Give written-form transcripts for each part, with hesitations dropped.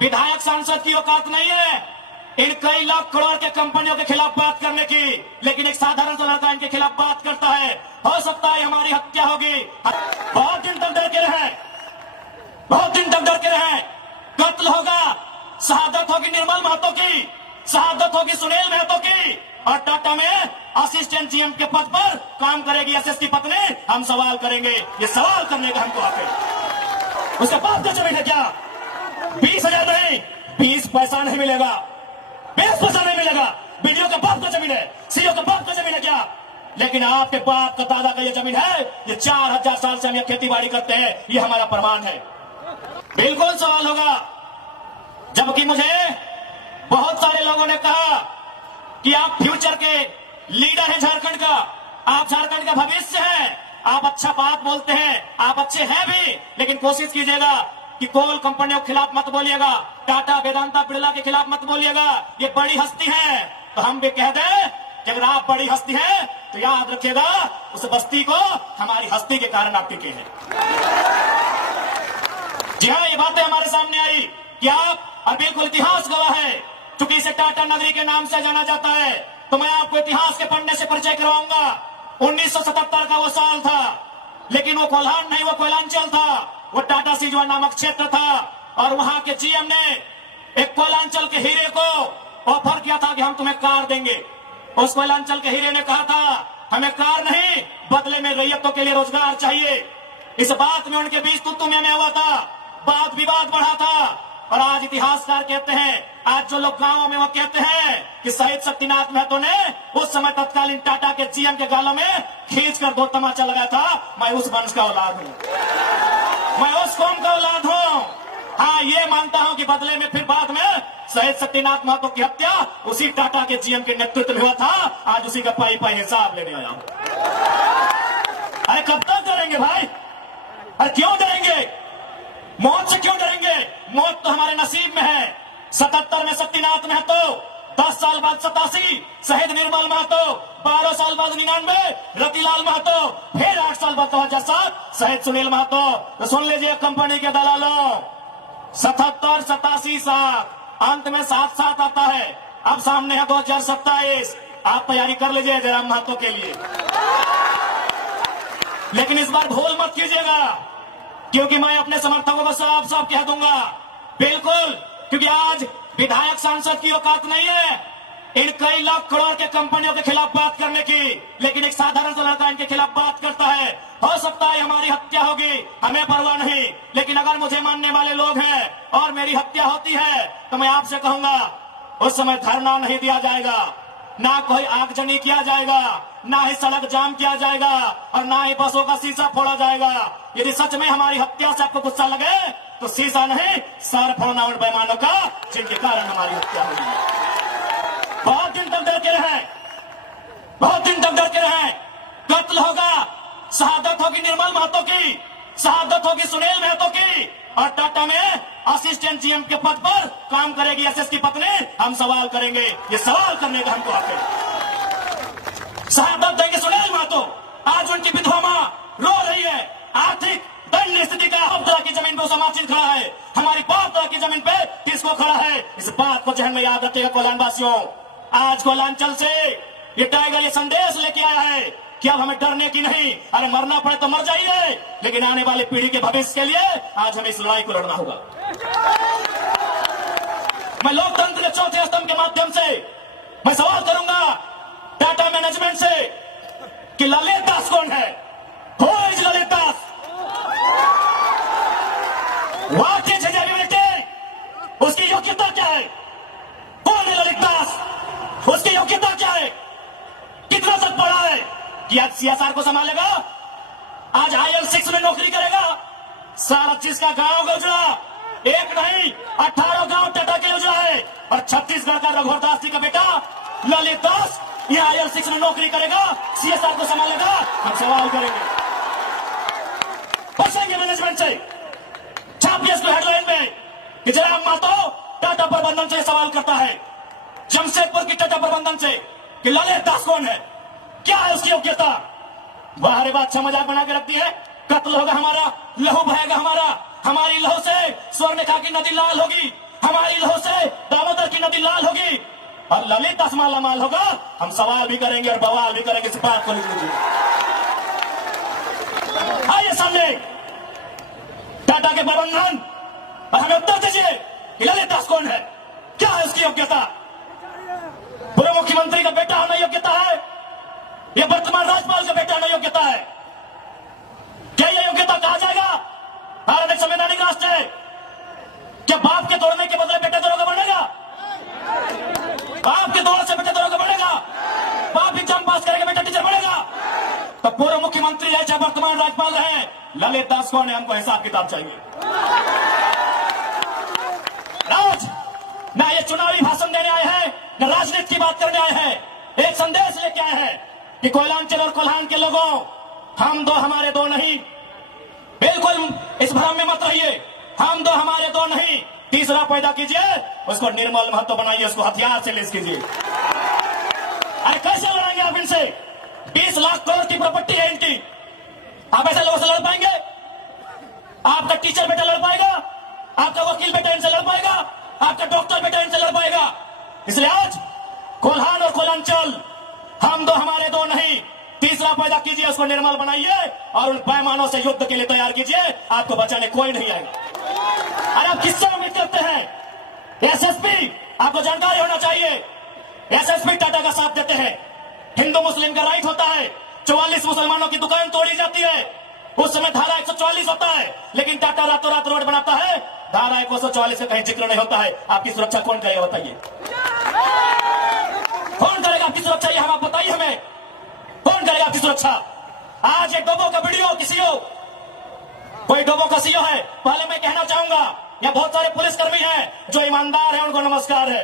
विधायक सांसद की औकात नहीं है इन कई लाख करोड़ के कंपनियों के खिलाफ बात करने की, लेकिन एक साधारण सा लड़का इनके खिलाफ बात करता है। हो सकता है हमारी हत्या होगी। बहुत दिन तक डर के रहे, बहुत दिन तक डर के रहे। कत्ल होगा, शहादत होगी निर्मल महतो की, शहादत होगी सुनील महतो की, और टाटा में असिस्टेंट जीएम के पद पर काम करेगी एसएस की पत्नी। हम सवाल करेंगे, ये सवाल करने का हमको हक है। उसके पास का जमीन है क्या? 20,000 नहीं, 20 पैसा नहीं मिलेगा, 20 पैसा नहीं मिलेगा। बीडीओ के बाप का जमीन है, सीओ के बाप का जमीन है क्या? लेकिन आपके बाप का दादा का ये जमीन है। ये 4000 साल से हम ये खेती बाड़ी करते हैं, ये हमारा प्रमाण है। बिल्कुल सवाल होगा। जबकि मुझे बहुत सारे लोगों ने कहा कि आप फ्यूचर के लीडर हैं झारखंड का, आप झारखंड का भविष्य हैं, आप अच्छा बात बोलते हैं, आप अच्छे हैं भी, लेकिन कोशिश कीजिएगा कि कोल कंपनियों के खिलाफ मत बोलिएगा, टाटा वेदांता बिरला के खिलाफ मत बोलिएगा, ये बड़ी हस्ती है। तो हम भी कह दें कि अगर आप बड़ी हस्ती हैं तो याद रखिएगा उस बस्ती को हमारी हस्ती के कारण आप टिके हैं। जी हाँ, ये बातें हमारे सामने आई कि आप, और बिल्कुल इतिहास गवाह है, चूंकि इसे टाटा नगरी के नाम से जाना जाता है, तो मैं आपको इतिहास के पन्ने से परिचय करवाऊंगा। 1977 का वो साल था, लेकिन वो कोल्हान नहीं, वो कोयलांचल था। वो टाटा सिजवा नामक क्षेत्र था, और वहां के जीएम ने एक कोयलांचल के हीरे को ऑफर किया था कि हम तुम्हें कार देंगे। उस कोयलांचल के हीरे ने कहा था हमें कार नहीं, बदले में रैयतों के लिए रोजगार चाहिए। इस बात में उनके बीच तुत्तुम्या में हुआ था, वाद विवाद बढ़ा था। और आज इतिहासकार कहते हैं, आज जो लोग गांवों में वो कहते हैं कि शहीद शक्तिनाथ महतो ने उस समय तत्कालीन टाटा के जीएम के गालों में खींचकर 2 तमाचा लगाया था। मैं उस वंश का औलाद हूं, मैं उस कौम का औलाद हूं। हाँ, ये मानता हूं कि बदले में फिर बाद में शहीद शक्तिनाथ महतो की हत्या उसी टाटा के जीएम के नेतृत्व में हुआ था। आज उसी का पाई पाई हिसाब लेने आया हूं। अरे कब तक डरेंगे भाई? अरे क्यों डरेंगे? मौत से क्यों डरेंगे? मौत तो हमारे नसीब में है। 77 में शक्तिनाथ महतो, 10 साल बाद 87 शहीद निर्मल महतो, 12 साल बाद 99 रतिलाल महतो, फिर 8 साल बाद 2007 शहीद सुनील महतो। तो सुन लीजिए कंपनी के दलालों, 77, 87, 7, अंत में 7 आता है। अब सामने है 2027। आप तैयारी कर लीजिए जयराम महतो के लिए, लेकिन इस बार भूल मत कीजिएगा, क्योंकि मैं अपने समर्थकों को साफ साफ कह दूंगा, बिल्कुल, क्योंकि आज विधायक सांसद की औकात नहीं है इन कई लाख करोड़ के कंपनियों के खिलाफ बात करने की, लेकिन एक साधारण सा लड़का इनके खिलाफ बात करता है। हो सकता है हमारी हत्या होगी, हमें परवाह नहीं, लेकिन अगर मुझे मानने वाले लोग हैं और मेरी हत्या होती है तो मैं आपसे कहूंगा उस समय धरना नहीं दिया जाएगा, ना कोई आगजनी किया जाएगा, ना ही सड़क जाम किया जाएगा, और ना ही बसों का शीशा फोड़ा जाएगा। यदि सच में हमारी हत्या से आपको गुस्सा लगे तो शीशा नहीं, सर फोड़ना उन बेईमानों का जिनके कारण हमारी हत्या होगी। बहुत दिन तक डर के रहे, बहुत दिन तक डर के रहे। कत्ल होगा, शहादत होगी निर्मल महतो की, शहादत होगी सुनील महतो की, और टाटा में असिस्टेंट जीएम के पद पर काम करेगी एसएस की पत्नी। हम सवाल करेंगे, ये सवाल करने का हमको हक है। शहादत देंगे सुनील महतो, आज उनकी विधवा मां रो रही है। आर्थिक दंड स्थिति का हम तरह की जमीन पे समाचित खड़ा है, हमारी बात तरह की जमीन पे किसको खड़ा है? इस बात को जहन में याद रखिएगा कोलान वासियों। आज कोलांचल से ये टाइगर ये संदेश लेके आया है कि अब हमें डरने की नहीं, अरे मरना पड़े तो मर जाइए, लेकिन आने वाली पीढ़ी के भविष्य के लिए आज हमें इस लड़ाई को लड़ना होगा। मैं लोकतंत्र के चौथे स्तंभ के माध्यम से मैं सवाल करूंगा टाटा मैनेजमेंट से कि ललित दास कौन है? Who is Lalit Das? What is his ability? उसकी योग्यता क्या है? कौन है ललित दास? उसकी योग्यता क्या है? कितना तक पढ़ा है कि आज सीएसआर को संभालेगा? आज IL6 में नौकरी करेगा? सारा चीज का गांव का उजड़ा, एक नहीं 18 गांव टाटा के उजड़ा है, और छत्तीसगढ़ का रघुवर दास जी का बेटा ललित दास ये IL6 में नौकरी करेगा, सीएसआर को संभालेगा? हम सवाल करेंगे, पूछेंगे मैनेजमेंट से, छापिए इसको हेडलाइन में कि जयराम महतो टाटा प्रबंधन से सवाल करता है, जमशेदपुर की टाटा प्रबंधन से, कि ललित दास कौन है, क्या है उसकी योग्यता? बाहरी बात मजाक बना के रखती है। कत्ल होगा हमारा, लहू बहेगा हमारा, हमारी लहू से स्वर्णरेखा की नदी लाल होगी, हमारी और ललित दास मालामाल होगा, हम सवाल भी करेंगे और बवाल भी करेंगे। इस बात को लिख लीजिए। आइए सामने टाटा के प्रबंधन और हमें उत्तर दीजिए कि ललित दास कौन है, क्या है उसकी योग्यता। पूर्व मुख्यमंत्री का बेटा होना योग्यता है या वर्तमान राज्यपाल का बेटा होना योग्यता है? क्या यह योग्यता कहा जाएगा? भारत एक संवैधानिक राष्ट्र है। क्या बाप के तोड़ने के बदले बेटा दरोगा बनेगा? बाप के दौड़ से बेटा दरोगा बनेगा? बाप एग्जाम पास करेगा, बेटा टीचर बनेगा? तो पूर्व मुख्यमंत्री है चाहे वर्तमान राज्यपाल रहे, ललित दास कौन है, हमको हिसाब किताब चाहिए। आज ना ये चुनावी भाषण देने आए हैं, न राजनीति की बात करने आए हैं। एक संदेश लेके आए हैं कि कोयलांचल और कोल्हान के लोगों, हम दो हमारे दो नहीं। बिल्कुल इस भ्रम में मत रहिए। हम दो हमारे दो नहीं, तीसरा पैदा कीजिए, उसको निर्मल महत्व बनाइए, उसको हथियार से लेस कीजिए। अरे कैसे लड़ेंगे आप इनसे? 20 लाख करोड़ की प्रॉपर्टी है इनकी। आप ऐसे लोगों से लड़ पाएंगे? आपका टीचर बेटा लड़ पाएगा? आपका वकील बेटा इनसे लड़ पाएगा? आपका डॉक्टर बेटा इनसे लड़ पाएगा? इसलिए आज कोल्हान और कोयलांचल, हम दो हमारे दो नहीं, तीसरा पैदा कीजिए, उसको निर्मल बनाइए और उन पैमानों से युद्ध के लिए तैयार कीजिए। आपको बचाने कोई नहीं आएगा। अरे आप किससे उम्मीद करते हैं? एसएसपी, आपको जानकारी होना चाहिए, एसएसपी टाटा का साथ देते हैं। हिंदू मुस्लिम का राइट होता है, 44 मुसलमानों की दुकान तोड़ी जाती है, उस समय धारा 144 होता है, लेकिन टाटा रातों रात रोड बनाता है, धारा 144 का कहीं जिक्र नहीं होता है। आपकी सुरक्षा कौन करेगा बताइए? कौन करेगा आपकी सुरक्षा? ये हम आप बताइए हमें, कौन करेगा आपकी सुरक्षा? आज एक डोबो का वीडियो किसी हो, कोई डोबो का सीओ है। पहले मैं कहना चाहूंगा, यहाँ बहुत सारे पुलिसकर्मी हैं जो ईमानदार हैं, उनको नमस्कार है।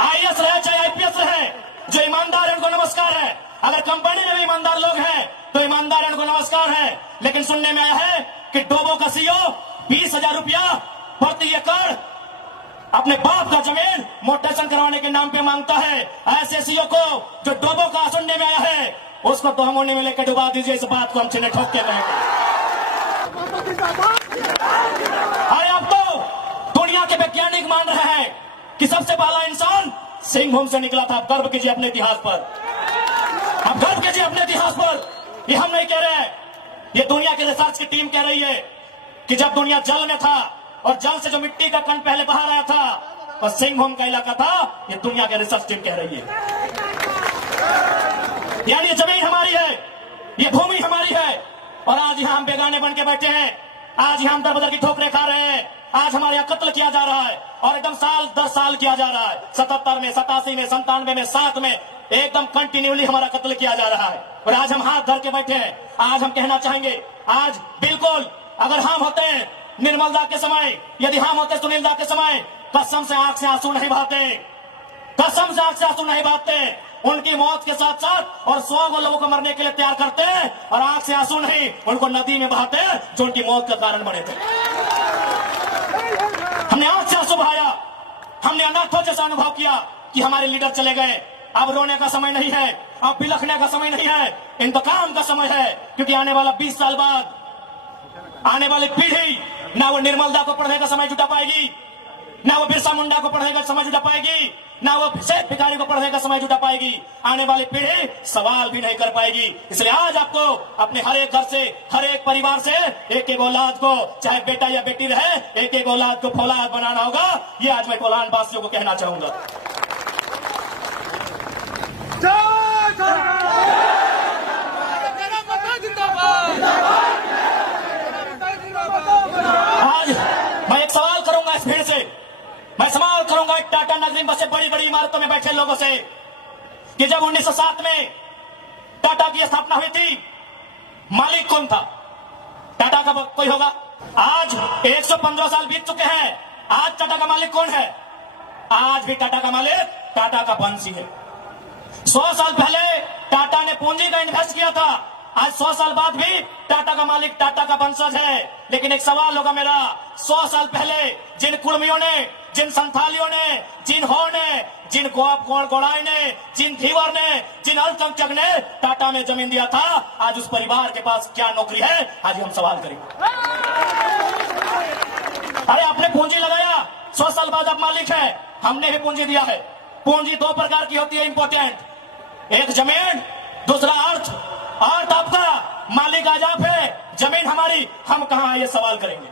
आईएएस रहे चाहे आईपीएस रहे, जो ईमानदार है उनको नमस्कार है। अगर कंपनी में भी ईमानदार लोग हैं तो ईमानदार है, उनको नमस्कार है। लेकिन सुनने में आया है कि डोबो का सीओ 20,000 रुपया प्रति एकड़ अपने बाप का जमीन मोटेशन करवाने के नाम पे मांगता है। ऐसे सीओ को जो डोबो का सुनने में आया है, उसको तो हम होने में लेकर डुबा दीजिए। इस बात को हम छिने ठोक के कहेंगे। अरे अब तो दुनिया के वैज्ञानिक मान रहे हैं कि सबसे पहला इंसान सिंहभूम से निकला था। आप गर्व कीजिए अपने इतिहास पर, आप गर्व कीजिए अपने इतिहास पर। ये हम नहीं कह रहे हैं, ये दुनिया की रिसर्च की टीम कह रही है कि जब दुनिया जल में था और जल से जो मिट्टी का कण पहले बाहर आया था और सिंहभूम का इलाका था, ये दुनिया की रिसर्च टीम कह रही है। यानी ये जमीन हमारी है, ये भूमि हमारी है, और आज यहाँ हम बेगाने बन के बैठे हैं। आज यहाँ हम दर बदर की ठोकरें खा रहे हैं। आज हमारे यहाँ कत्ल किया जा रहा है और एकदम साल दर साल किया जा रहा है। 77 में, 87 में, 97 में, 7 में एकदम कंटिन्यूली हमारा कत्ल किया जा रहा है। और आज हम हाथ धर के बैठे हैं। आज हम कहना चाहेंगे, आज बिल्कुल अगर हम होते हैं निर्मल दा के समय, यदि हम होते सुनील दा के समय, कसम से आंख से आंसू नहीं बहाते, कसम से आंख से आंसू नहीं बहाते। उनकी मौत के साथ साथ और 100 लोगों को मरने के लिए तैयार करते हैं और आंख से आंसू नहीं, उनको नदी में बहाते हैं जो उनकी मौत का कारण बने थे। हमने आंख से आंसू बहाया, हमने अनाथों जैसा अनुभव किया कि हमारे लीडर चले गए। अब रोने का समय नहीं है, अब बिलखने का समय नहीं है, इंतकाम का समय है। क्योंकि आने वाला 20 साल बाद आने वाली पीढ़ी ना वो निर्मल दा को पढ़ने का समय जुटा पाएगी, ना वो बिरसा मुंडा को पढ़ने का समय जुटा पाएगी, ना वो शेख भिखारी को पढ़ने का समय जुटा पाएगी। आने वाली पीढ़ी सवाल भी नहीं कर पाएगी। इसलिए आज आपको अपने हर एक घर से, हर एक परिवार से एक एक औलाद को, चाहे बेटा या बेटी रहे, एक एक औलाद को फौलाद बनाना होगा। ये आज मैं कोल्हान वासियों को कहना चाहूंगा। आज मैं एक सवाल करूंगा इस भीड़ से, मैं सवाल करूंगा एक टाटा नगरी में बसे बड़ी बड़ी इमारतों में बैठे लोगों से कि जब 1907 में टाटा की स्थापना हुई थी, मालिक कौन था? टाटा का कोई होगा? आज 115 साल बीत चुके हैं, आज टाटा का मालिक कौन है? आज भी टाटा का मालिक टाटा का वंशी है। 100 साल पहले टाटा ने पूंजी का इन्वेस्ट किया था, आज 100 साल बाद भी टाटा का मालिक टाटा का वंशज है। लेकिन एक सवाल होगा मेरा, 100 साल पहले जिन कुर्मियों ने, जिन संथालियों ने, जिन हो ने, जिन गोड़ाई ने, जिन धीवर ने, जिन अल्पसंख्यक ने टाटा में जमीन दिया था, आज उस परिवार के पास क्या नौकरी है? आज हम सवाल करेंगे। अरे आपने पूंजी लगाया, साल बाद आप मालिक है, हमने भी पूंजी दिया है। पूंजी दो प्रकार की होती है इंपॉर्टेंट, एक जमीन, दूसरा अर्थ आपका, मालिक आज आप है, जमीन हमारी, हम कहां ये सवाल करेंगे।